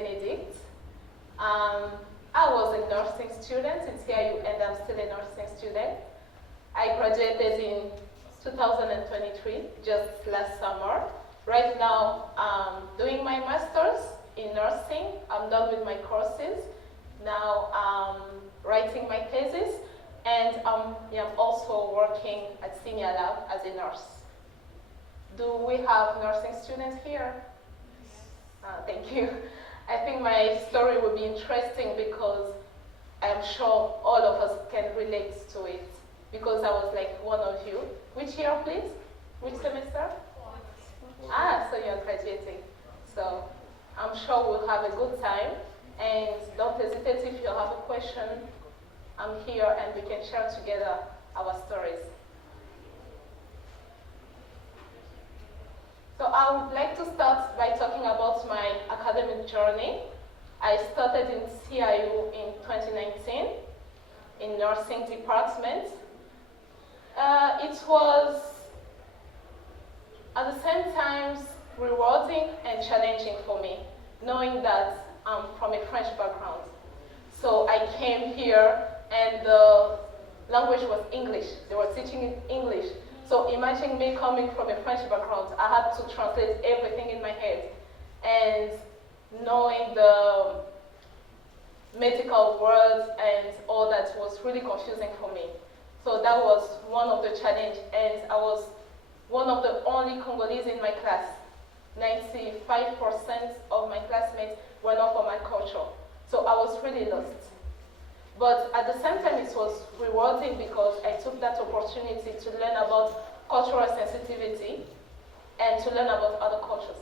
Benedicte. I was a nursing student in CIU and I'm still a nursing student. I graduated in 2023, just last summer. Right now, I'm doing my master's in nursing. I'm done with my courses. Now I'm writing my thesis, and I'm also working at SIMYA Lab as a nurse. Do we have nursing students here? Thank you. I think my story will be interesting because I'm sure all of us can relate to it, because I was like one of you. Which year, please? Which semester? So you're graduating. So I'm sure we'll have a good time, and don't hesitate if you have a question. I'm here and we can share together our stories. So I would like to start by talking about my academic journey. I started in CIU in 2019 in nursing department. It was at the same time rewarding and challenging for me, knowing that I'm from a French background. So I came here and the language was English. They were teaching in English. So imagine me coming from a French background. I had to translate everything in my head. And knowing the medical words and all that was really confusing for me. So that was one of the challenges. And I was one of the only Congolese in my class. 95% of my classmates were not from my culture. So I was really lost. But at the same time, it was rewarding because I took that opportunity to learn about cultural sensitivity and to learn about other cultures,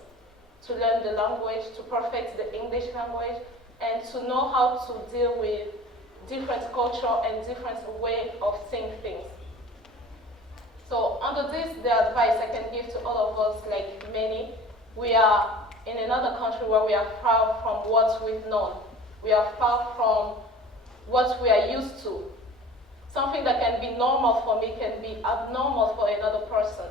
to learn the language, to perfect the English language, and to know how to deal with different culture and different way of seeing things. So under this, the advice I can give to all of us, like many, we are in another country where we are far from what we've known. We are far from what we are used to. Something that can be normal for me can be abnormal for another person.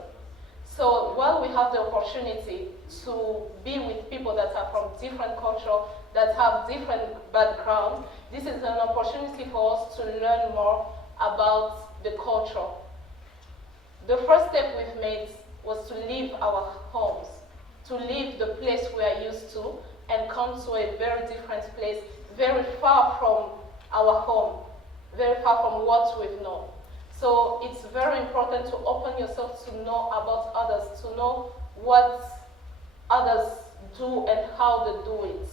So while we have the opportunity to be with people that are from different culture, that have different background, this is an opportunity for us to learn more about the culture. The first step we've made was to leave our homes, to leave the place we are used to and come to a very different place, very far from our home, very far from what we've known. So it's very important to open yourself to know about others, to know what others do and how they do it.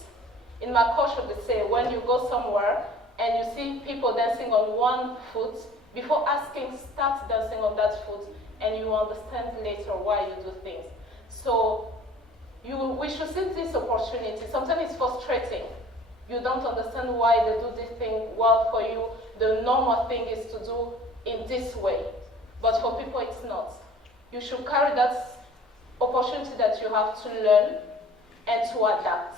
In my culture, they say when you go somewhere and you see people dancing on one foot, before asking, start dancing on that foot, and you understand later why you do things. So we should seize this opportunity. Sometimes it's frustrating. You don't understand why they do this thing. Well, for you, the normal thing is to do in this way. But for people, it's not. You should carry that opportunity that you have to learn and to adapt.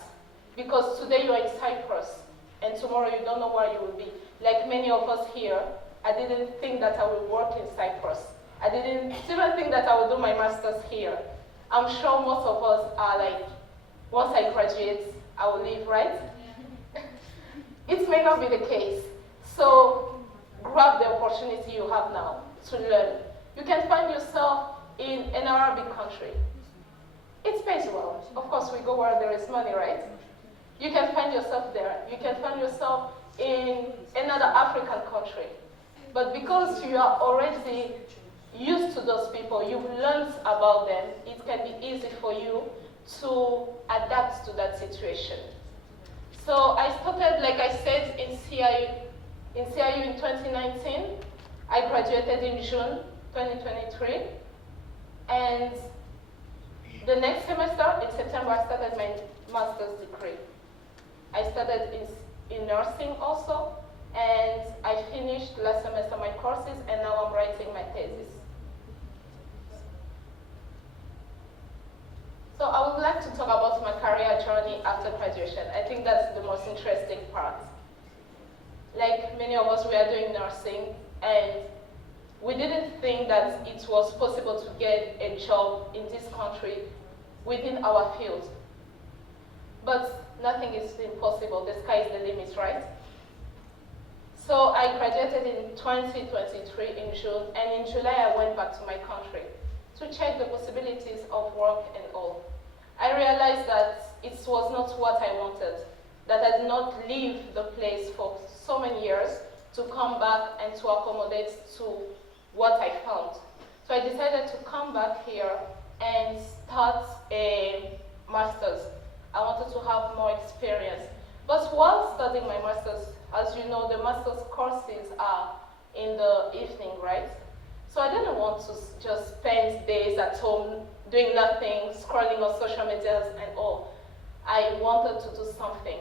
Because today you are in Cyprus, and tomorrow you don't know where you will be. Like many of us here, I didn't think that I would work in Cyprus. I didn't even think that I would do my master's here. I'm sure most of us are like, once I graduate, I will leave, right? It may not be the case. So grab the opportunity you have now to learn. You can find yourself in an Arabic country. It pays well. Of course, we go where there is money, right? You can find yourself there. You can find yourself in another African country. But because you are already used to those people, you've learned about them, it can be easy for you to adapt to that situation. So I started, like I said, in CIU in 2019. I graduated in June 2023. And the next semester, in September, I started my master's degree. I started in nursing also, and I finished last semester my courses, and now I'm writing my thesis. So I would like to talk about my career journey after graduation. I think that's the most interesting part. Like many of us, we are doing nursing, and we didn't think that it was possible to get a job in this country within our field. But nothing is impossible. The sky is the limit, right? So I graduated in 2023 in June, and in July I went back to my country to check the possibilities of work and all. I realized that it was not what I wanted, that I did not leave the place for so many years to come back and to accommodate to what I found. So I decided to come back here and start a master's. I wanted to have more experience. But while studying my master's, as you know, the master's courses are in the evening, right? So I didn't want to just spend days at home doing nothing, scrolling on social medias and all. I wanted to do something,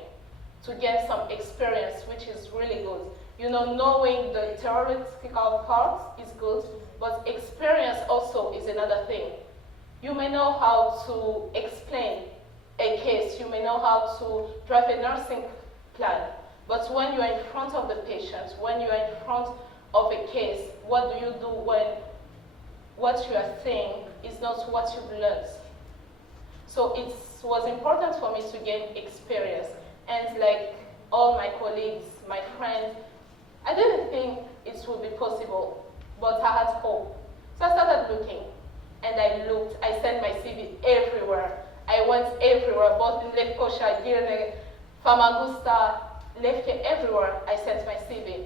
to get some experience, which is really good. You know, knowing the theoretical part is good, but experience also is another thing. You may know how to explain a case, you may know how to drive a nursing plan, but when you are in front of the patient, when you are in front of a case, what do you do when what you are saying is not what you've learned? So it was important for me to gain experience, and like all my colleagues, my friends, I didn't think it would be possible, but I had hope. So I started looking, and I looked, I sent my CV everywhere. I went everywhere, both in Lake Kosha, Girne, Famagusta, Lefke, everywhere I sent my CV.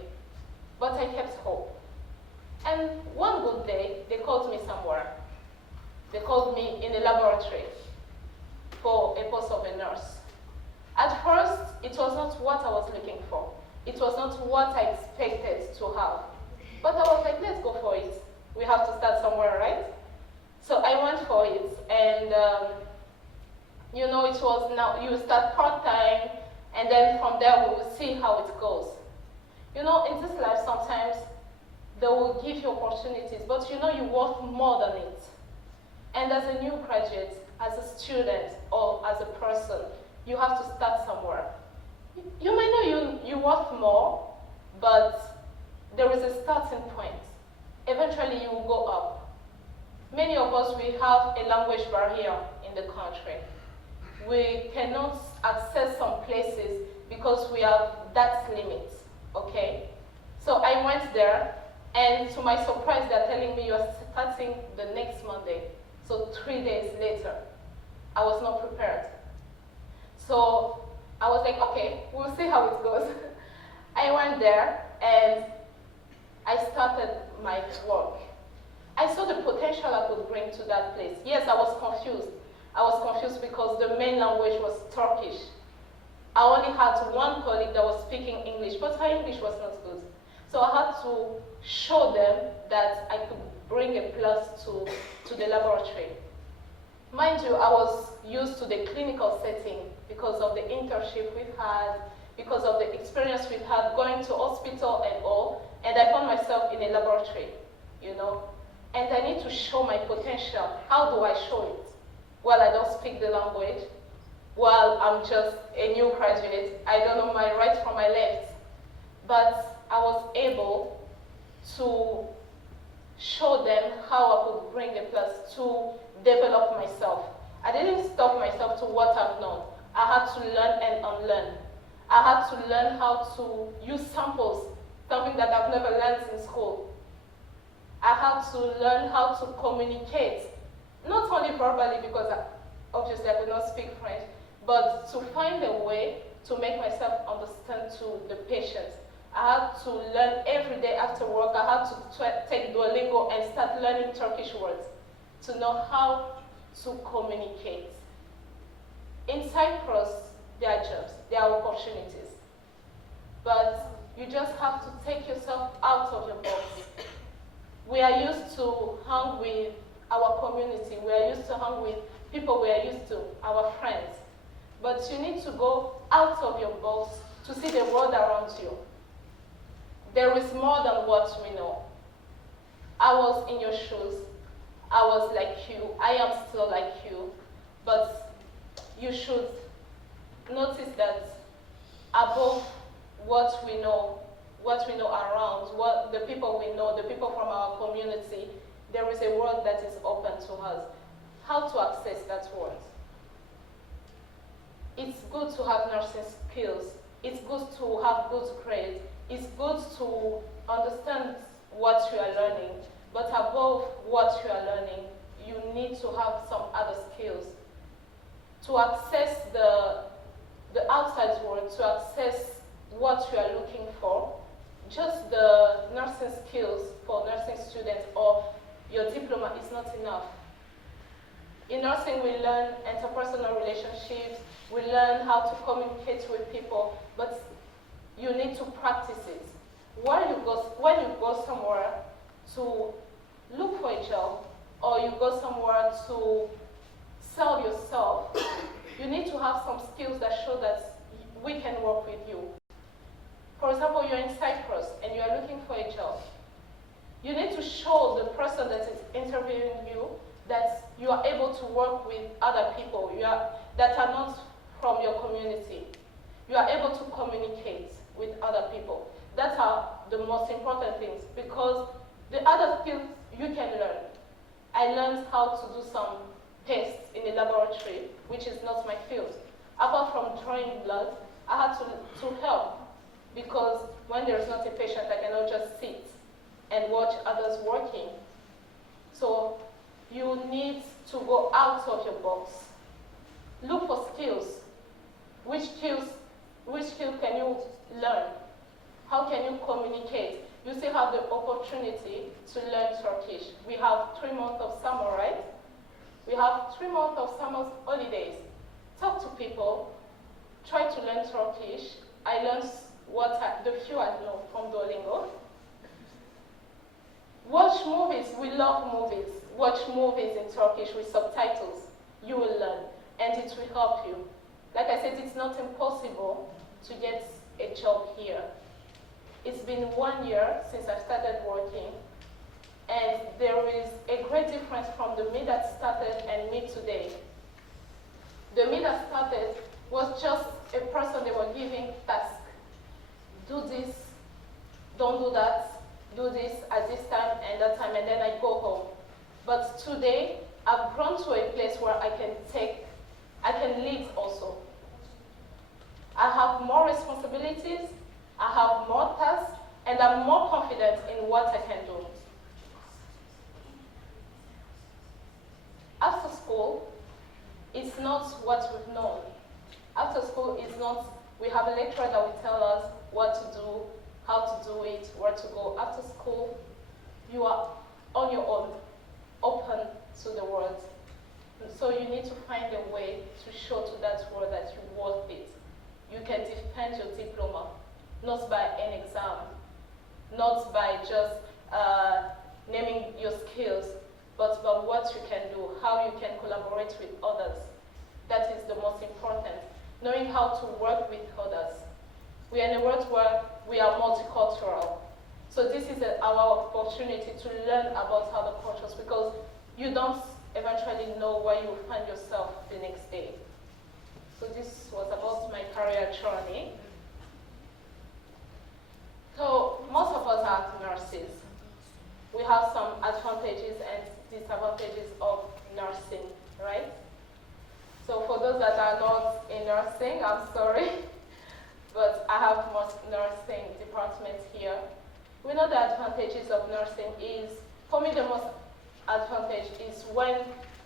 But I kept hope. And one good day, they called me somewhere. They called me in a laboratory for a post of a nurse. At first, it was not what I was looking for. It was not what I expected to have. But I was like, let's go for it. We have to start somewhere, right? So I went for it, and you know, it was now, you start part-time, and then from there we will see how it goes. You know, in this life sometimes they will give you opportunities, but you know you're worth more than it. And as a new graduate, as a student, or as a person, you have to start somewhere. You may know you're worth more, but there is a starting point. Eventually you will go up. Many of us, we have a language barrier in the country. We cannot access some places because we have that limit, okay? So I went there, and to my surprise, they're telling me you're starting the next Monday. So 3 days later, I was not prepared. So I was like, okay, we'll see how it goes. I went there, and I started my work. I saw the potential I could bring to that place. Yes, I was confused. I was confused because the main language was Turkish. I only had one colleague that was speaking English, but her English was not good. So I had to show them that I could bring a plus to the laboratory. Mind you, I was used to the clinical setting because of the internship we've had, because of the experience we've had going to hospital and all, and I found myself in a laboratory, you know. And I need to show my potential. How do I show it? Well, I don't speak the language. Well, I'm just a new graduate. I don't know my right from my left. But I was able to show them how I could bring a plus to develop myself. I didn't stop myself to what I've known. I had to learn and unlearn. I had to learn how to use samples, something that I've never learned in school. I had to learn how to communicate, not only verbally because obviously I could not speak French, but to find a way to make myself understand to the patients. I had to learn every day after work. I had to take Duolingo and start learning Turkish words to know how to communicate. In Cyprus, there are jobs, there are opportunities, but you just have to take yourself out of your box. We are used to hang with our community. We are used to hang with people we are used to, our friends. But you need to go out of your box to see the world around you. There is more than what we know. I was in your shoes. I was like you. I am still like you. But you should notice that above what we know around, what the people we know, the people from our community, there is a world that is open to us. How to access that world? it's good to have nursing skills. It's good to have good grades. It's good to understand what you are learning. But above what you are learning, you need to have some other skills to access the outside world, to access what you are looking for. Just the nursing skills for nursing students or your diploma is not enough. In nursing, we learn interpersonal relationships, we learn how to communicate with people, but you need to practice it. When you go somewhere to look for a job, or you go somewhere to sell yourself, you need to have some skills that show that we can work with you. For example, you're in Cyprus and you are looking for a job. You need to show the person that is interviewing you that you are able to work with other people that are not from your community. You are able to communicate with other people. That are the most important things, because the other skills you can learn. I learned how to do some tests in a laboratory, which is not my field. Apart from drawing blood, I had to help, because when there is not a patient, I cannot just sit and watch others working. So you need to go out of your box. Look for skills. Which skill can you learn? How can you communicate? You still have the opportunity to learn Turkish. We have 3 months of summer, right? We have 3 months of summer holidays. Talk to people. Try to learn Turkish. I learned the few I know from Duolingo. Watch movies. We love movies. Watch movies in Turkish with subtitles. You will learn, and it will help you. Like I said, it's not impossible to get a job here. It's been 1 year since I started working, and there is a great difference from the me that started and me today. The me that started was just a person they were giving tasks. Do this, don't do that, do this at this time and that time, and then I go home. But today, I've grown to a place where I can lead also. I have more responsibilities, I have more tasks, and I'm more confident in what I can do. After school, it's not what we've known. After school is not, we have a lecturer that will tell us what to do, how to do it, where to go. After school, you are on your own, open to the world. And so you need to find a way to show to that world that you're worth it. You can defend your diploma, not by an exam, not by just naming your skills, but by what you can do, how you can collaborate with others. That is the most important. Knowing how to work with others. We are in a world where we are multicultural. So this is our opportunity to learn about other cultures, because you don't eventually know where you will find yourself the next day. So this was about my career journey. So most of us are nurses. We have some advantages and disadvantages of nursing, right? So for those that are not in nursing, I'm sorry, but I have most nursing departments here. We know the advantages of nursing is, for me the most advantage is when,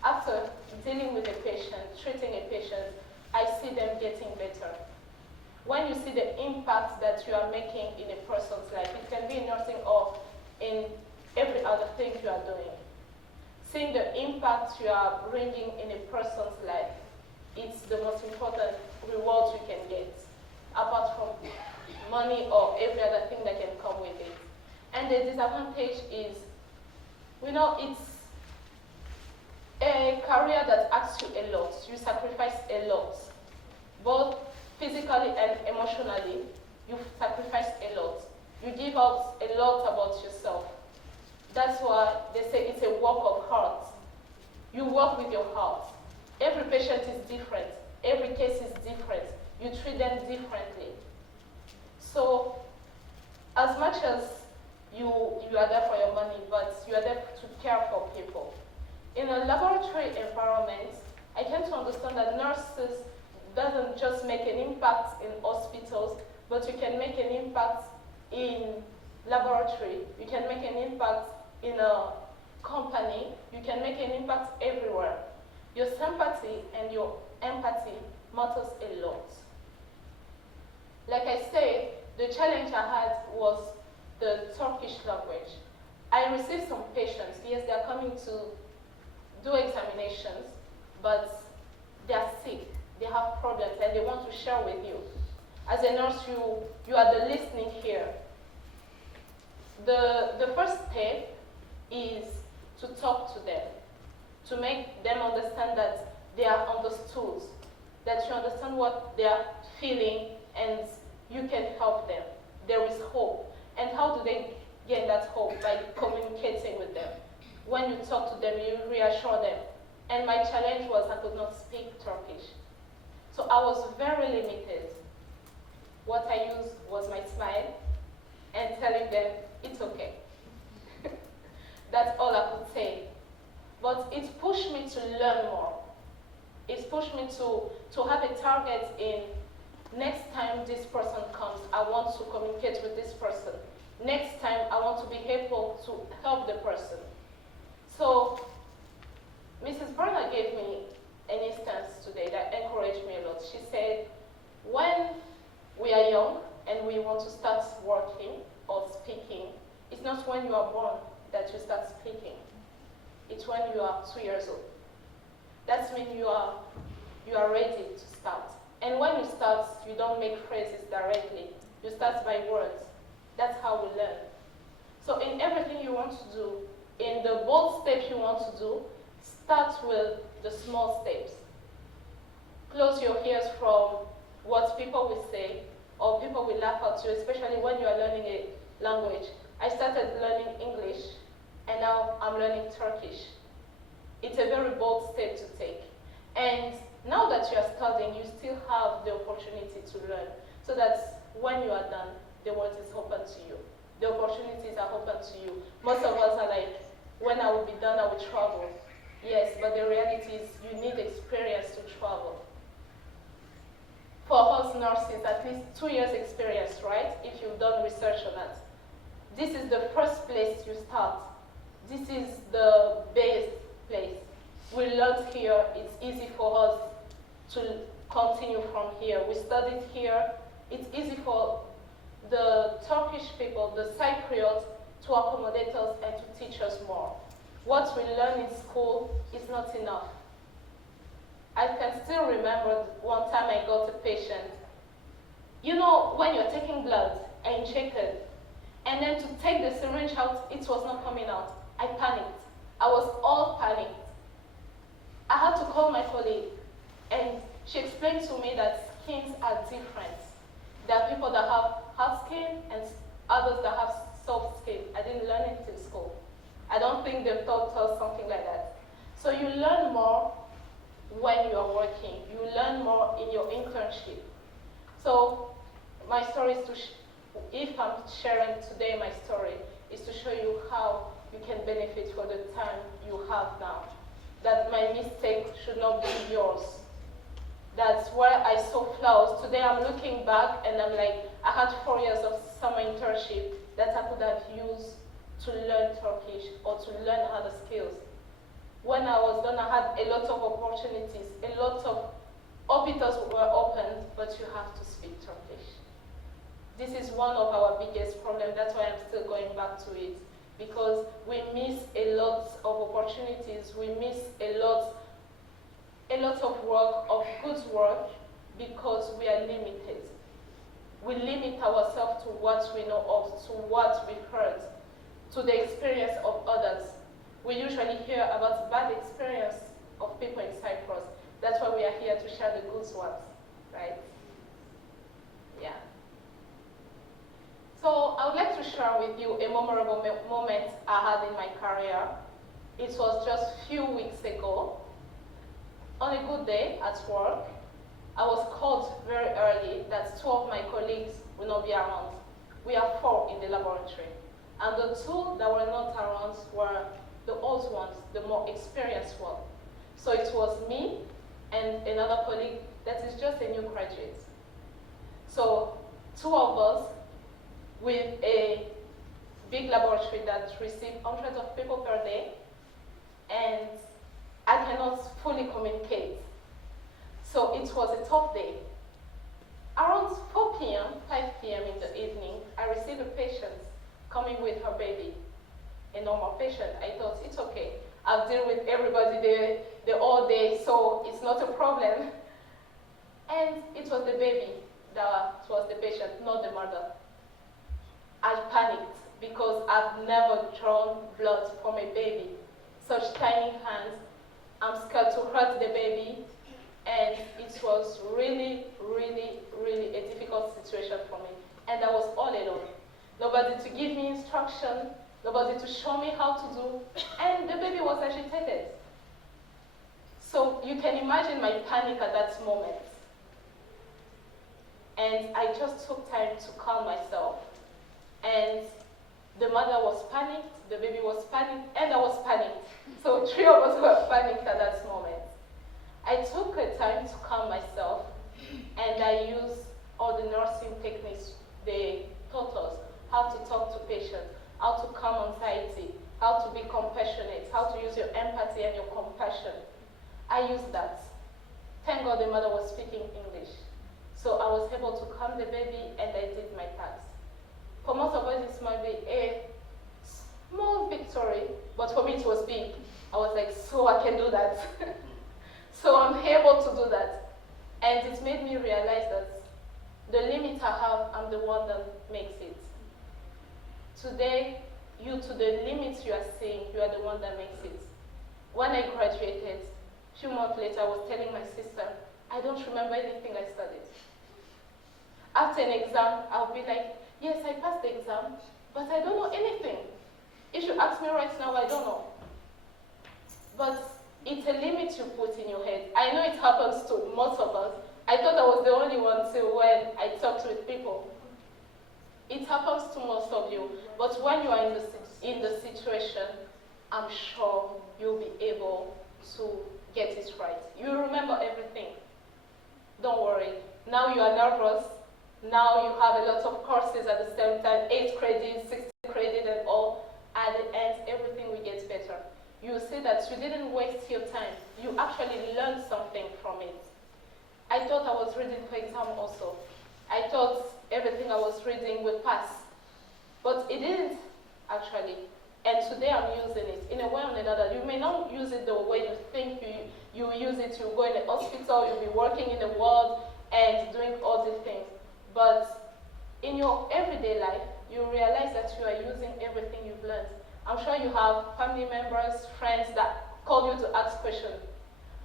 after dealing with a patient, treating a patient, I see them getting better. When you see the impact that you are making in a person's life, it can be in nursing or in every other thing you are doing. Seeing the impact you are bringing in a person's life, it's the most important reward you can get, apart from money or every other thing that can come with it. And the disadvantage is, we know it's a career that asks you a lot. You sacrifice a lot, both physically and emotionally. You sacrifice a lot. You give out a lot about yourself. That's why they say it's a work of heart. You work with your heart. Every patient is different. Every case is different. You treat them differently. So, as much as you are there for your money, but you are there to care for people. In a laboratory environment, I came to understand that nurses doesn't just make an impact in hospitals, but you can make an impact in laboratory, you can make an impact in a company, you can make an impact everywhere. Your sympathy and your empathy matters a lot. Like I said, the challenge I had was the Turkish language. I received some patients. Yes, they're coming to do examinations, but they're sick, they have problems, and they want to share with you. As a nurse, you are the listening here. The first step is to talk to them, to make them understand that they are understood, that you understand what they are feeling, and you can help them. There is hope. And how do they gain that hope? By communicating with them. When you talk to them, you reassure them. And my challenge was I could not speak Turkish. So I was very limited. What I used was my smile and telling them, it's okay. That's all I could say. But it pushed me to learn more. It pushed me to have a target in next time this person comes, I want to communicate with this person. Next time, I want to be able to help the person. So, Mrs. Berner gave me an instance today that encouraged me a lot. She said, when we are young and we want to start working or speaking, it's not when you are born that you start speaking. It's when you are 2 years old. That means you are ready to start. And when you start, you don't make phrases directly. You start by words. That's how we learn. So in everything you want to do, in the bold steps you want to do, start with the small steps. Close your ears from what people will say or people will laugh at you, especially when you are learning a language. I started learning English, and now I'm learning Turkish. It's a very bold step to take. And now that you are studying, you still have the opportunity to learn, so that when you are done, the world is open to you. The opportunities are open to you. Most of us are like, when I will be done, I will travel. Yes, but the reality is you need experience to travel. For us nurses, at least 2 years experience, right? If you've done research on that. This is the first place you start. This is the base place. We learned here, it's easy for us to continue from here. We studied here. It's easy for the Turkish people, the Cypriots, to accommodate us and to teach us more. What we learn in school is not enough. I can still remember one time I got a patient. You know, when you're taking blood and check it, and then to take the syringe out, it was not coming out. I panicked. I was all panicked. I had to call my colleague, and she explained to me that skins are different. There are people that have hard skin and others that have soft skin. I didn't learn it in school. I don't think they've taught us something like that. So you learn more when you are working. You learn more in your internship. So my story is if I'm sharing today my story, is to show you how you can benefit for the time you have now. That my mistake should not be yours. That's where I saw flaws. Today I'm looking back and I'm like, I had 4 years of summer internship that I could have used to learn Turkish or to learn other skills. When I was done, I had a lot of opportunities, a lot of hospitals were opened, but you have to speak Turkish. This is one of our biggest problems. That's why I'm still going back to it, because we miss a lot of opportunities. We miss a lot of work, of good work, because we are limited. We limit ourselves to what we know of, to what we've heard, to the experience of others. We usually hear about bad experience of people in Cyprus. That's why we are here to share the good ones, right? Yeah. So I would like to share with you a memorable moment I had in my career. It was just a few weeks ago. On a good day at work, I was called very early that 2 of my colleagues will not be around. We are 4 in the laboratory. And the 2 that were not around were the old ones, the more experienced ones. So it was me and another colleague that is just a new graduate. So 2 of us with a big laboratory that receives hundreds of people per day, and I cannot fully communicate. So it was a tough day. Around 4 p.m., 5 p.m. in the evening, I received a patient coming with her baby, a normal patient. I thought, it's okay. I've dealt with everybody the all day, so it's not a problem. And it was the baby that was the patient, not the mother. I panicked because I've never drawn blood from a baby. Such tiny hands. I'm scared to hurt the baby. And it was really, really, really a difficult situation for me. And I was all alone. Nobody to give me instruction, nobody to show me how to do, and the baby was agitated. So you can imagine my panic at that moment. And I just took time to calm myself. And the mother was panicked, the baby was panicked, and I was panicked. So 3 of us were panicked at that moment. I took a time to calm myself, and I used all the nursing techniques they taught us, how to talk to patients, how to calm anxiety, how to be compassionate, how to use your empathy and your compassion. I used that. Thank God the mother was speaking English. So I was able to calm the baby, and I did my task. For most of us, this might be a small victory, but for me it was big. I was like, so I can do that. So I'm able to do that. And it made me realize that the limit I have, I'm the one that makes it. Today, to the limits you are seeing, you are the one that makes it. When I graduated, a few months later, I was telling my sister, I don't remember anything I studied. After an exam, I'll be like, yes, I passed the exam, but I don't know anything. If you ask me right now, I don't know. But it's a limit you put in your head. I know it happens to most of us. I thought I was the only one till when I talked with people. It happens to most of you. But when you are in the situation, I'm sure you'll be able to get it right. You remember everything. Don't worry. Now you are nervous. Now you have a lot of courses at the same time, 8 credits, 16 credits and all. At the end, everything will get better. You see that you didn't waste your time. You actually learned something from it. I thought I was reading for exam also. I thought everything I was reading would pass. But it didn't, actually. And today I'm using it in a way or another. You may not use it the way you think you use it. You go in the hospital, you'll be working in the world and doing all these things. But in your everyday life, you realize that you are using everything you've learned. I'm sure you have family members, friends that call you to ask questions.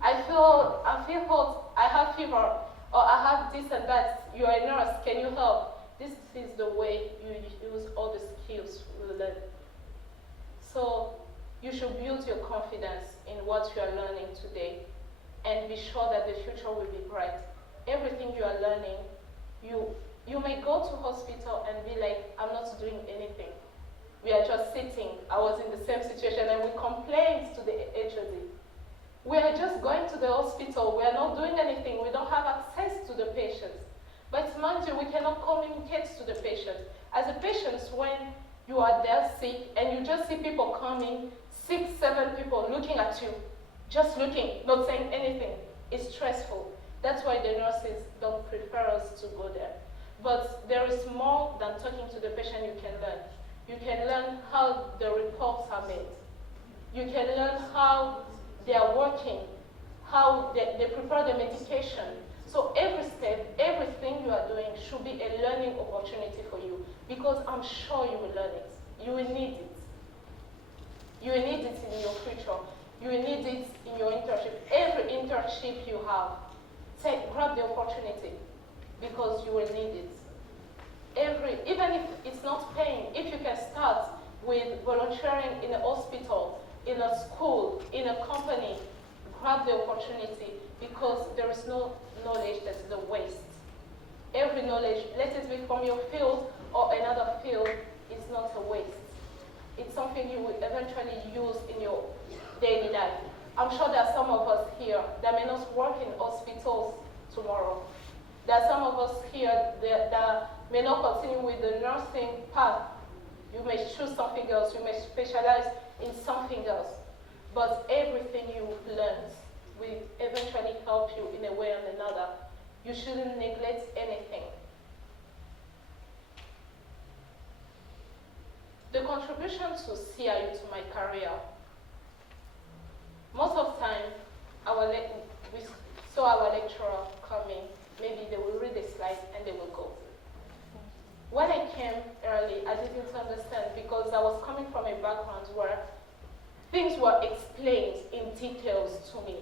I feel hot, I have fever, or I have this and that. You are a nurse, can you help? This is the way you use all the skills you learn. So you should build your confidence in what you are learning today and be sure that the future will be bright. Everything you are learning, you may go to hospital and be like, I'm not doing anything. We are just sitting. I was in the same situation and we complained to the HOD. We are just going to the hospital. We are not doing anything. We don't have access to the patients. But mind you, we cannot communicate to the patients. As a patient, when you are there sick and you just see people coming, 6, 7 people looking at you, just looking, not saying anything, it's stressful. That's why the nurses don't prefer us to go there. But there is more than talking to the patient you can learn. You can learn how the reports are made. You can learn how they are working, how they prepare the medication. So every step, everything you are doing should be a learning opportunity for you, because I'm sure you will learn it. You will need it. You will need it in your future. You will need it in your internship. Every internship you have, grab the opportunity, because you will need it. Even if it's not paying, if you can start with volunteering in a hospital, in a school, in a company, grab the opportunity, because there is no knowledge that's the waste. Every knowledge, let it be from your field or another field, is not a waste. It's something you will eventually use in your daily life. I'm sure there are some of us here that may not work in hospitals tomorrow. There are some of us here that may not continue with the nursing path. You may choose something else, you may specialize in something else. But everything you've learned will eventually help you in a way or another. You shouldn't neglect anything. The contribution to CIU to my career. Most of the time, we saw our lecturer coming. Maybe they will read the slides and they will go. When I came early, I didn't understand because I was coming from a background where things were explained in details to me.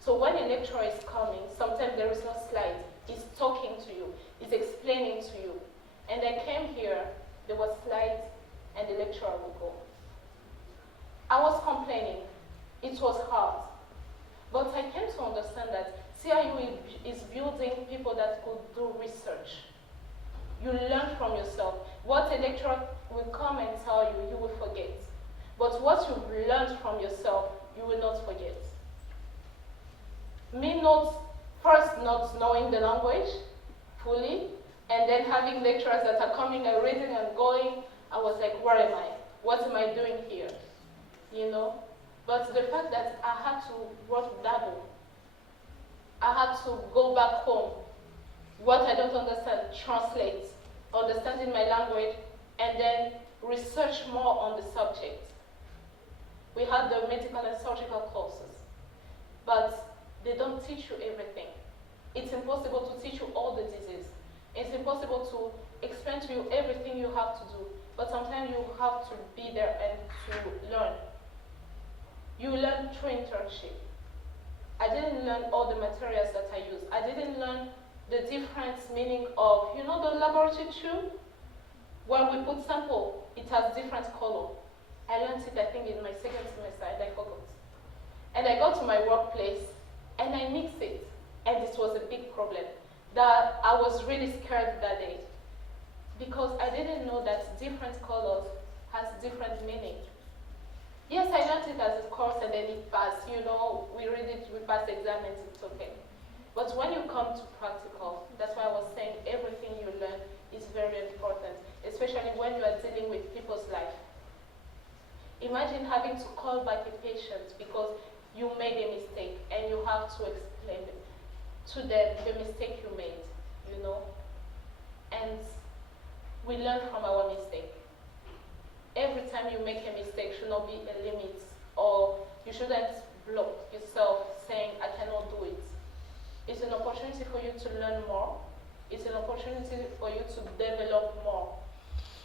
So when a lecturer is coming, sometimes there is no slide. He's talking to you. He's explaining to you. And I came here, there was slides, and the lecturer would go. I was complaining. It was hard. But I came to understand that CIU is building people that could do research. You learn from yourself. What a lecturer will come and tell you, you will forget. But what you've learned from yourself, you will not forget. Me first not knowing the language fully, and then having lecturers that are coming and reading and going, I was like, where am I? What am I doing here? You know? But the fact that I had to work double, I had to go back home. What I don't understand, translate, understanding my language, and then research more on the subject. We had the medical and surgical courses, but they don't teach you everything. It's impossible to teach you all the diseases. It's impossible to explain to you everything you have to do, but sometimes you have to be there and to learn. You learn through internship. I didn't learn all the materials that I use. I didn't learn the different meaning of, you know, the laboratory tube? When we put sample, it has different color. I learned it, I think, in my second semester, and I forgot. And I got to my workplace, and I mixed it, and this was a big problem. That I was really scared that day, because I didn't know that different colors has different meaning. Yes, I learned it as a course, and then it passed. You know, we read it, we pass the exam, and it's okay. But when you come to practical, that's why I was saying everything you learn is very important, especially when you are dealing with people's life. Imagine having to call back a patient because you made a mistake and you have to explain to them the mistake you made, you know? And we learn from our mistake. Every time you make a mistake should not be a limit, or you shouldn't block yourself saying, I cannot do it. It's an opportunity for you to learn more. It's an opportunity for you to develop more.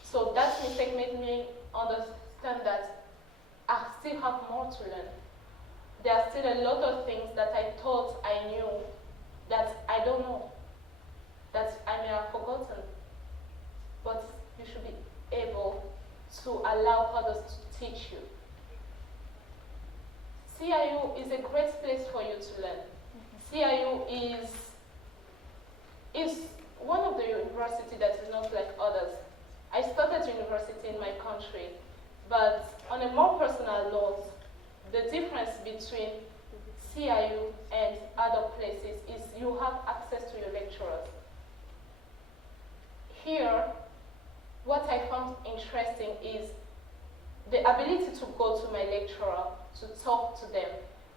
So that mistake made me understand that I still have more to learn. There are still a lot of things that I thought I knew that I don't know, that I may have forgotten. But you should be able to allow others to teach you. CIU is a great place for you to learn. CIU is one of the universities that is not like others. I started university in my country, but on a more personal note, the difference between CIU and other places is you have access to your lecturers. Here, what I found interesting is the ability to go to my lecturer, to talk to them,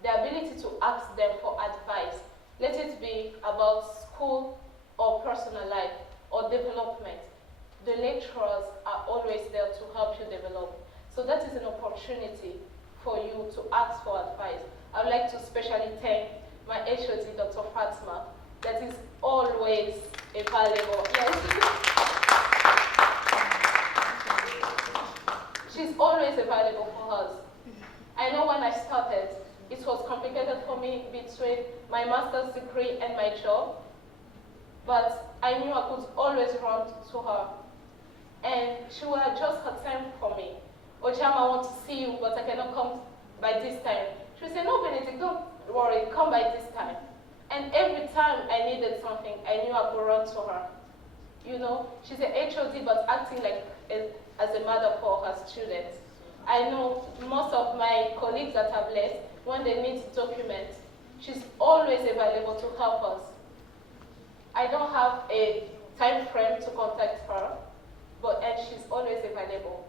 the ability to ask them for advice. Let it be about school or personal life or development. The lecturers are always there to help you develop. So that is an opportunity for you to ask for advice. I would like to especially thank my HOD, Dr. Fatima, that is always available. Yes. She's always available for us. I know when I started, it was complicated for me between my master's degree and my job, but I knew I could always run to her. And she will adjust her time for me. Ojama, I want to see you, but I cannot come by this time. She would say, no, Benedicte, don't worry, come by this time. And every time I needed something, I knew I could run to her. You know, she's an HOD, but acting like as a mother for her students. I know most of my colleagues that have left, when they need documents, she's always available to help us. I don't have a time frame to contact her, and she's always available.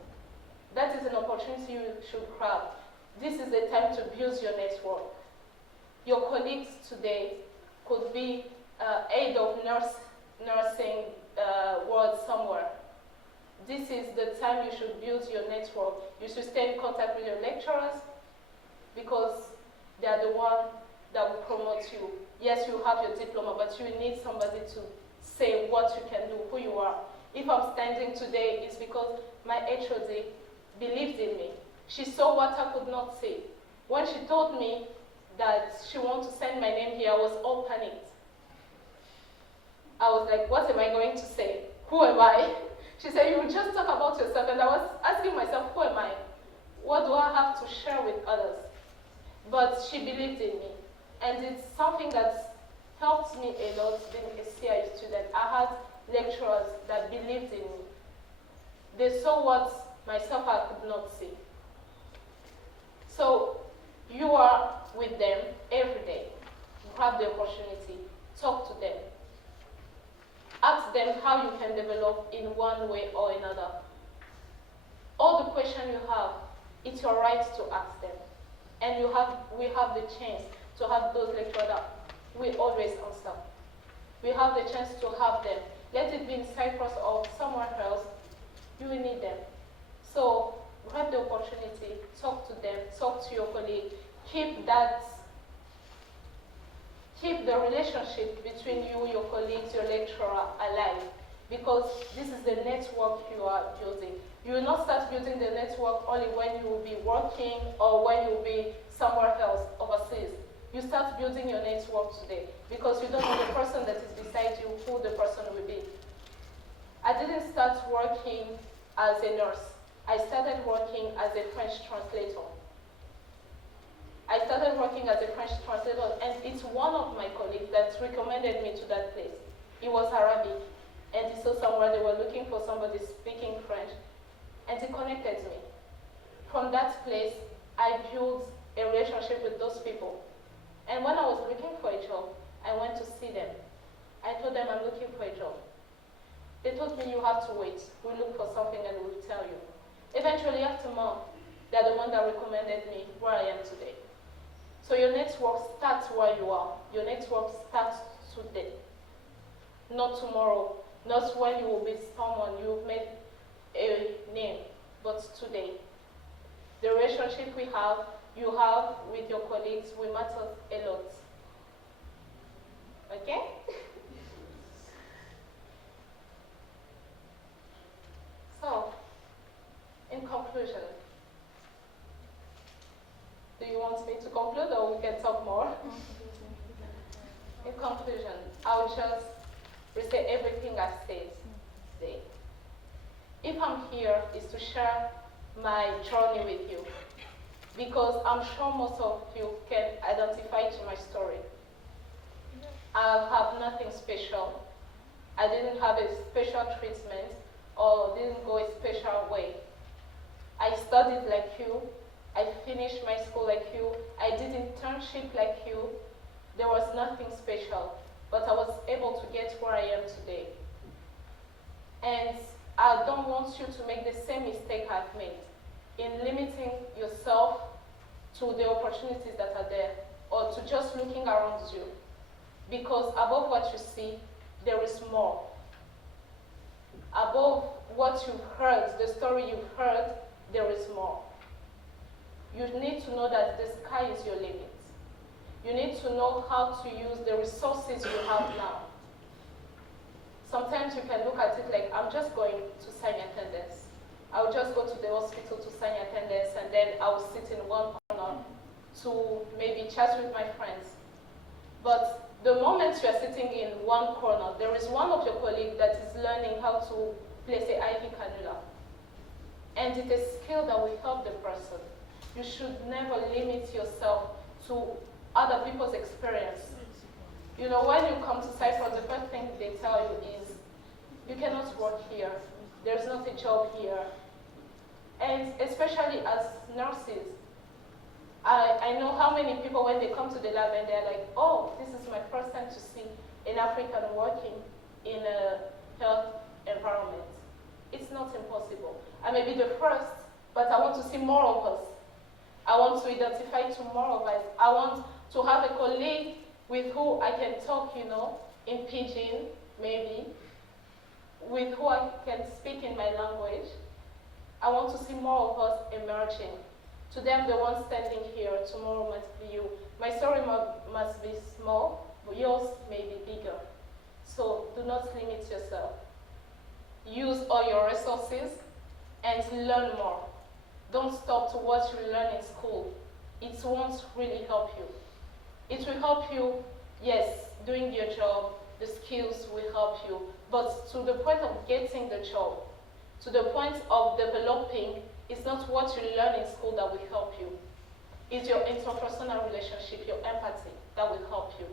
That is an opportunity you should grab. This is the time to build your network. Your colleagues today could be aid of nursing world somewhere. This is the time you should build your network. You should stay in contact with your lecturers because they are the ones that will promote you. Yes, you have your diploma, but you need somebody to say what you can do, who you are. If I'm standing today, it's because my HOD believed in me. She saw what I could not see. When she told me that she wanted to send my name here, I was all panicked. I was like, what am I going to say? Who am I? She said, you just talk about yourself. And I was asking myself, who am I? What do I have to share with others? But she believed in me. And it's something that helped me a lot being a CI student. I had lecturers that believed in me. They saw what myself I could not see. So you are with them every day. Grab the opportunity. Talk to them. Ask them how you can develop in one way or another. All the questions you have, it's your right to ask them. And we have the chance to have those lecturers that we always answer. We have the chance to have them. Let it be in Cyprus or somewhere else, you will need them. So grab the opportunity, talk to them, talk to your colleague, keep the relationship between you, your colleagues, your lecturer alive, because this is the network you are building. You will not start building the network only when you will be working or when you will be somewhere else overseas. You start building your network today because you don't know the person that is beside you, who the person will be. I didn't start working as a nurse. I started working as a French translator. I started working as a French translator, and it's one of my colleagues that recommended me to that place. It was Arabic, and he saw somewhere they were looking for somebody speaking French, and he connected me. From that place, I built a relationship with those people. And when I was looking for a job, I went to see them. I told them I'm looking for a job. They told me you have to wait. We'll look for something and we'll tell you. Eventually, after a month, they're the one that recommended me where I am today. So your network starts where you are. Your network starts today, not tomorrow, not when you will be someone you've made a name, but today. The relationship you have with your colleagues will matter a lot. Okay? So, in conclusion, do you want me to conclude or we can talk more? In conclusion, I'll just restate everything I said today. If I'm here, is to share my journey with you, because I'm sure most of you can identify to my story. I have nothing special. I didn't have a special treatment or didn't go a special way. I studied like you. I finished my school like you. I did internship like you. There was nothing special, but I was able to get where I am today. And I don't want you to make the same mistake I've made in limiting yourself to the opportunities that are there, or to just looking around you. Because above what you see, there is more. Above what you've heard, the story you've heard, there is more. You need to know that the sky is your limit. You need to know how to use the resources you have now. Sometimes you can look at it like, I'm just going to sign attendance. I'll just go to the hospital to sign attendance, and then I'll sit in one corner to maybe chat with my friends. But the moment you're sitting in one corner, there is one of your colleagues that is learning how to place an IV cannula. And it's a skill that will help the person. You should never limit yourself to other people's experience. You know, when you come to Cyprus, the first thing they tell you is, you cannot work here. There's not a job here. And especially as nurses, I know how many people, when they come to the lab and they're like, oh, this is my first time to see an African working in a health environment. It's not impossible. I may be the first, but I want to see more of us. I want to identify to more of us. I want to have a colleague with who I can talk, in pidgin, maybe, with who I can speak in my language. I want to see more of us emerging. Today I'm the one standing here, tomorrow must be you. My story must be small, but yours may be bigger. So do not limit yourself. Use all your resources and learn more. Don't stop to what you learn in school. It won't really help you. It will help you, yes, doing your job, the skills will help you, but to the point of getting the job, to the point of developing, it's not what you learn in school that will help you. It's your interpersonal relationship, your empathy that will help you.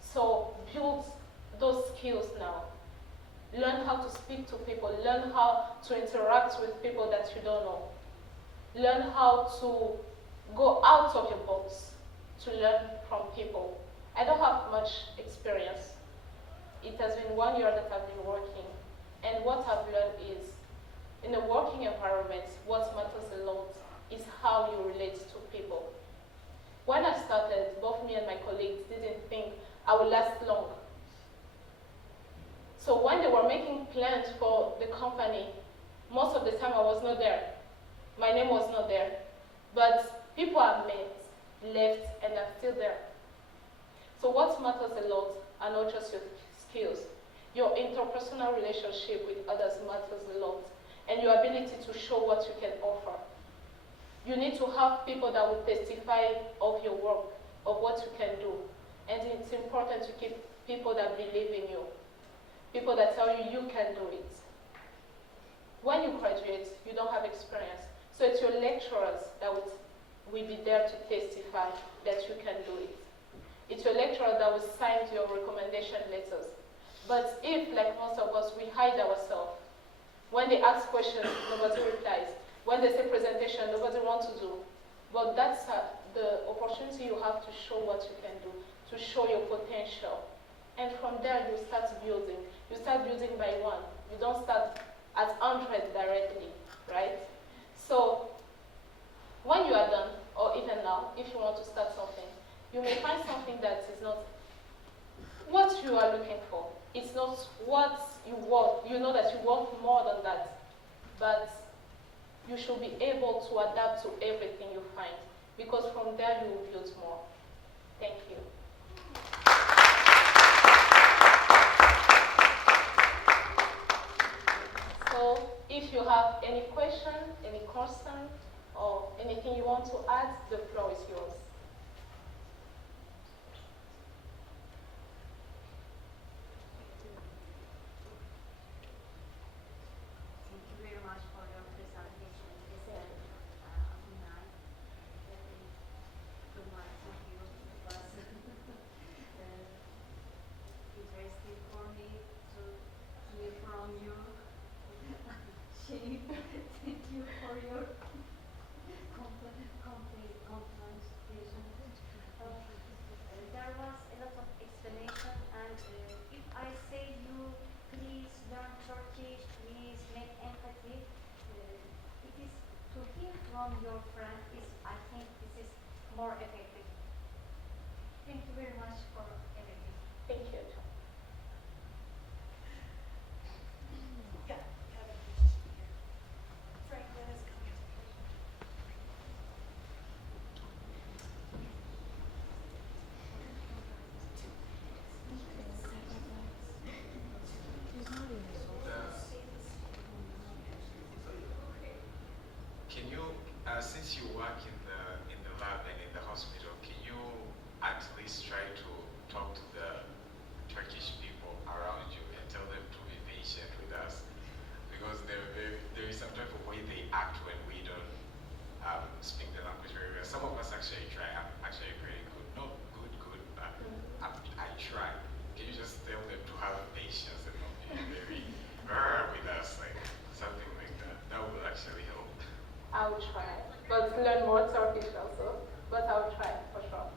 So build those skills now. Learn how to speak to people. Learn how to interact with people that you don't know. Learn how to go out of your box to learn from people. I don't have much experience. It has been 1 year that I've been working. And what I've learned is, in a working environment, what matters a lot is how you relate to people. When I started, both me and my colleagues didn't think I would last long. So when they were making plans for the company, most of the time I was not there. My name was not there. But people I've met left and are still there. So what matters a lot are not just your skills. Your interpersonal relationship with others matters a lot. And your ability to show what you can offer. You need to have people that will testify of your work, of what you can do. And it's important to keep people that believe in you. People that tell you you can do it. When you graduate, you don't have experience. So it's your lecturers that will be there to testify that you can do it. It's your lecturer that will sign your recommendation letters. But if, like most of us, we hide ourselves, when they ask questions, nobody replies. When they say presentation, nobody wants to do. But that's the opportunity you have to show what you can do, to show your potential. And from there, you start building. You start building by one. You don't start at 100 directly, right? So when you are done, or even now, if you want to start something, you may find something that is not what you are looking for. It's not what you want. You know that you want more than that. But you should be able to adapt to everything you find, because from there you will build more. Thank you. So if you have any question, any concern, or anything you want to add, the floor is yours. Your friend is, I think this is more effective. Thank you very much for everything. Thank you. Can you, since you work in the lab and in the hospital, can you at least try to talk to the Turkish people around you and tell them to be patient with us? Because there is some type of way they act when we don't speak the language very well. Some of us actually try. I'm actually pretty good. Not good, but I try. Can you just tell them to have patience and not be very with us, like something like that? That would actually help. I will try, but learn more Turkish also. But I will try for sure.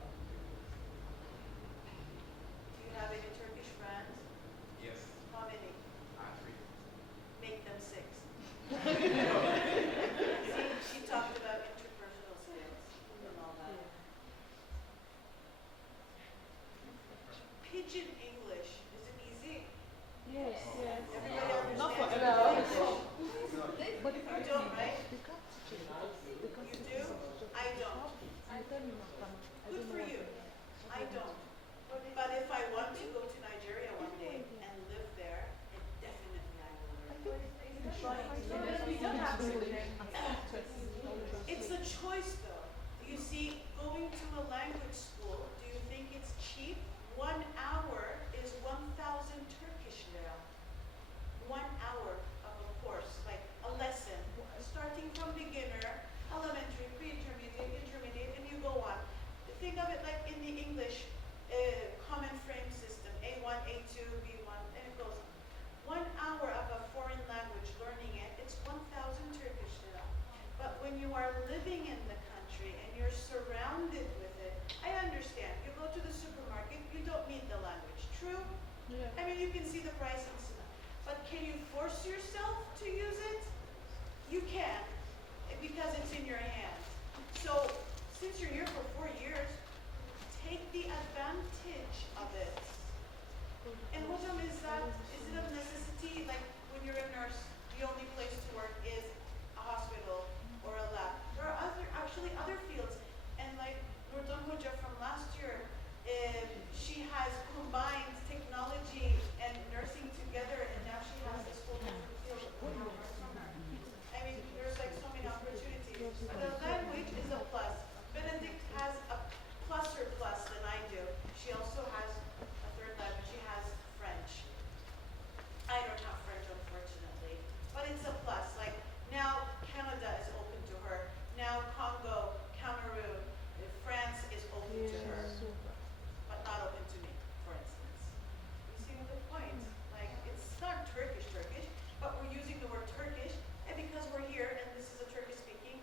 choice though. You see, going to a language school, do you think it's cheap? 1 hour is 1,000 Turkish lira. 1 hour of a course, like a lesson, starting from beginner, elementary, pre-intermediate, intermediate, and you go on. Think of it like in the English common frame system, A1, A2, B1, and it goes on. 1 hour of a foreign language, learning it, it's 1,000 Turkish lira. But when you are living in the country and you're surrounded with it, I understand. You go to the supermarket, you don't need the language. True? Yeah. I mean, you can see the pricing, but can you force yourself to use it? You can, because it's in your hands. So, since you're here for 4 years, take the advantage of it. And hocam, is it a necessity? Like when you're a nurse, the only place to work is a hospital or a lab. There are actually other fields. And like Nurdan Hoca from last year, she has combined technology and nursing together, and now she has this whole different field of from her. I mean, there's like so many opportunities. The language is a plus. Benedicte has a pluser plus than I do. She also has a third language. She has French. I don't have French, unfortunately, but it's a plus. Like now, Canada is open to her. Now, Congo, Cameroon, France is open to her, but not open to me, for instance. You see the point? Like it's not Turkish, but we're using the word Turkish, and because we're here, and this is a Turkish-speaking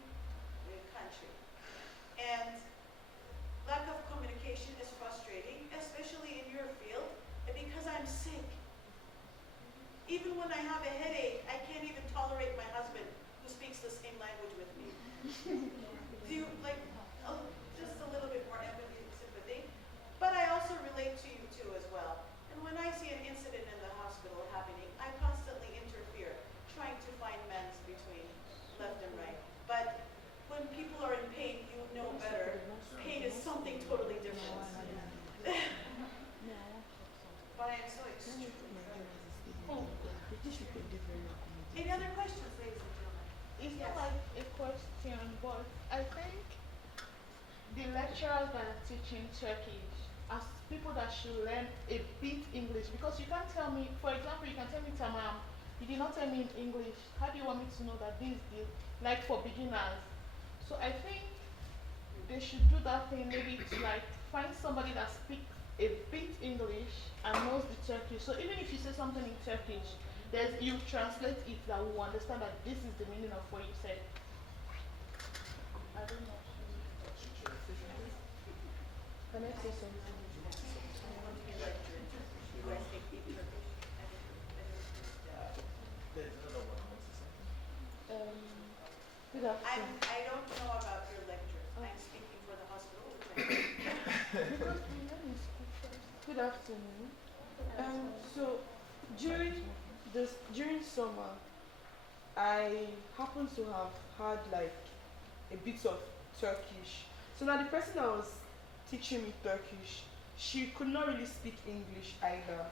country, and lack of communication is frustrating, especially in your field, and because I'm sick. Even when I have a headache, I can't even tolerate my husband who speaks the same language with me. Do you, like, just a little bit more empathy and sympathy? But I also relate to you too as well. And when I see an incident in the hospital happening, I constantly interfere, trying to find mends between left and right. But when people are in pain, you know better. Pain is something totally different. But I am so extremely. Any other questions, ladies and gentlemen? It's Yes. not like a question, but I think the lecturers that are teaching Turkish as people that should learn a bit English, because you can't tell me, for example, you can tell me Tamam, you did not tell me in English. How do you want me to know that this is the, like for beginners? So I think they should do that thing, maybe to like find somebody that speaks a bit English and knows the Turkish. So even if you say something in Turkish, you translate it that we will understand that this is the meaning of what you said. I don't know. Can I say something? Good afternoon. I don't know about your lecture. I'm speaking for the hospital. Because the name is Good afternoon. So during summer, I happen to have had like a bit of Turkish. So now the person that was teaching me Turkish, she could not really speak English either.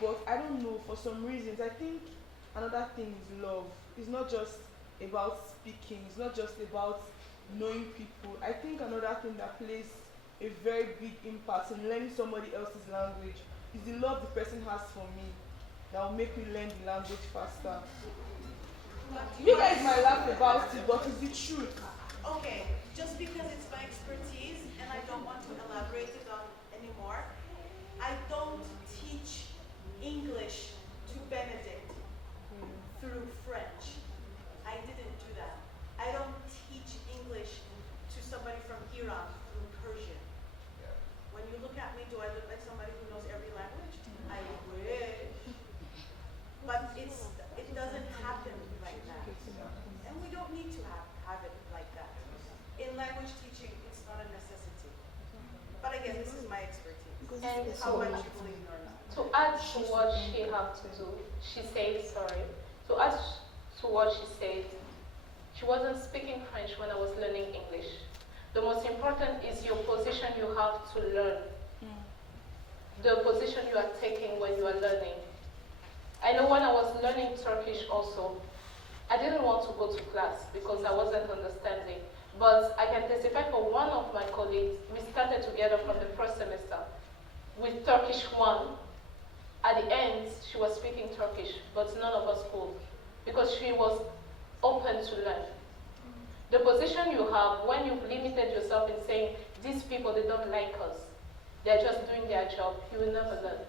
But I don't know, for some reasons, I think another thing is love. It's not just about speaking, it's not just about knowing people. I think another thing that plays a very big impact in learning somebody else's language is the love the person has for me that will make me learn the language faster. You guys might laugh about it, but it's the truth. Okay, just because it's my expertise and I don't want to elaborate it on anymore, I don't teach English to Benedict through French. I didn't do that. I don't teach English to somebody from Iran through Persian. When you look at me, do I look like somebody who knows every language? I wish. But it doesn't happen like that. And we don't need to have it like that. In language teaching, it's not a necessity. But again, this is my expertise. And How much you believe or not. to add to what she said, to add to what she said, she wasn't speaking French when I was learning English. The most important is your position you have to learn. The position you are taking when you are learning. I know when I was learning Turkish also, I didn't want to go to class because I wasn't understanding. But I can testify for one of my colleagues, we started together from the first semester with Turkish 1. At the end, she was speaking Turkish, but none of us could because she was open to learn. The position you have when you've limited yourself in saying, these people, they don't like us, they're just doing their job, you will never learn.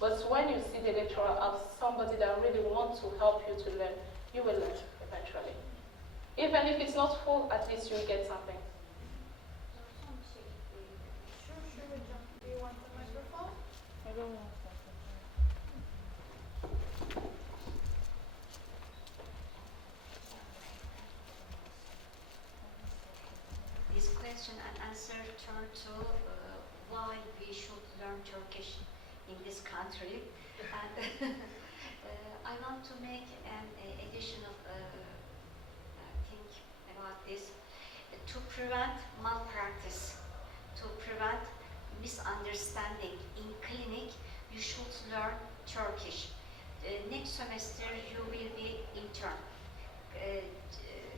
But when you see the lecturer as somebody that really wants to help you to learn, you will learn eventually. Even if it's not full, at least you'll get something. Sure, John. Do you want the microphone? I don't want that. This question and answer turn to why we should learn Turkish in this country. And I want to make an addition of think about this. To prevent malpractice, to prevent misunderstanding in clinic, you should learn Turkish. Next semester you will be intern,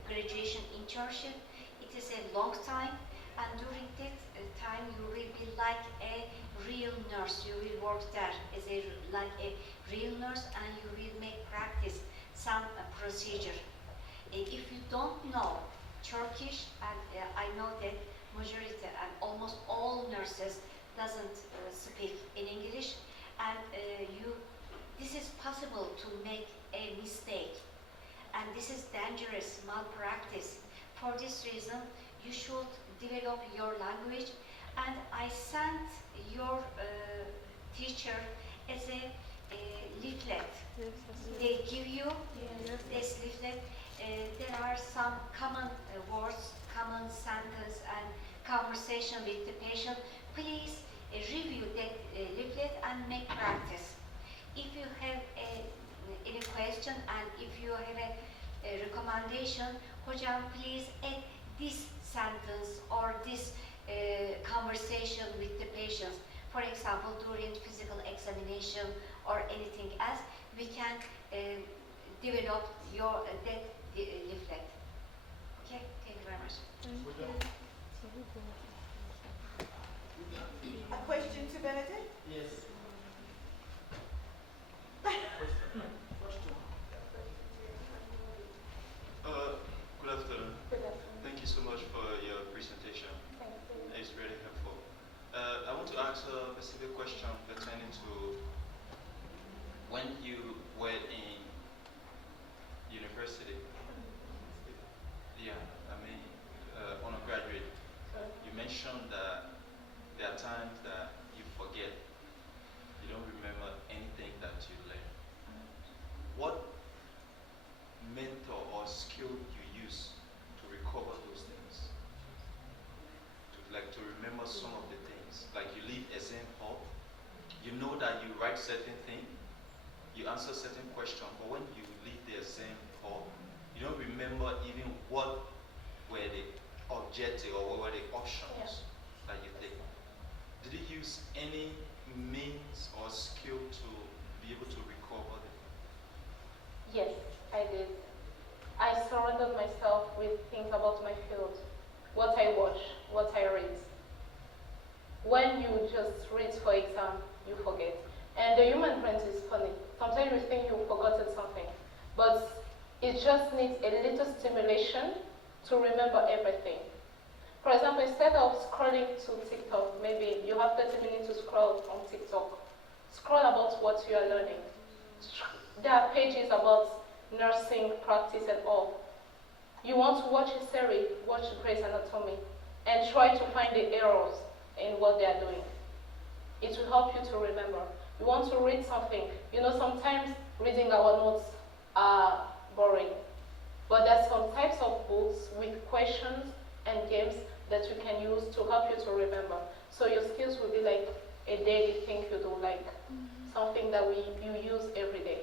graduation internship. It is a long time, and during that time you will be like a real nurse. You will work there as like a real nurse, and you will make practice some procedure. If you don't know Turkish, and I know that majority and almost all nurses doesn't speak in English, and this is possible to make a mistake, and this is dangerous malpractice. For this reason, you should develop your language, and I sent your teacher as a leaflet. Yes, They give you this leaflet. There are some common words, common sentence, and conversation with the patient. Please review that leaflet and make practice. If you have any question and if you have a recommendation, Hocam, please add this sentence or this conversation with the patients. For example, during physical examination or anything else, we can develop your that leaflet. Okay, thank you very much. A question to Benedict? Yes. Good afternoon. Good afternoon. Thank you so much for your presentation. Thank you. It's really helpful. I want to ask a specific question pertaining to when you were in university. Yeah, I mean, undergraduate. You mentioned that there are times that you forget. You don't remember anything that you learned. What mentor or skill you use to recover those things? To remember some of the things. Like you leave exam hall, you know that you write certain thing, you answer certain question, but when you leave the exam hall, you don't remember even what were the objective or what were the options that you did. Did you use any means or skill to be able to recover them? Yes, I did. I surrounded myself with things about my field, what I watch, what I read. When you just read for exam, you forget. And the human brain is funny. Sometimes you think you've forgotten something, but it just needs a little stimulation to remember everything. For example, instead of scrolling to TikTok, maybe you have 30 minutes to scroll on TikTok. Scroll about what you are learning. There are pages about nursing, practice, and all. You want to watch a series, watch Grey's Anatomy, and try to find the errors in what they are doing. It will help you to remember. You want to read something. You know, sometimes reading our notes are boring. But there's some types of books with questions and games that you can use to help you to remember. So your skills will be like a daily thing you do, like something that you use every day.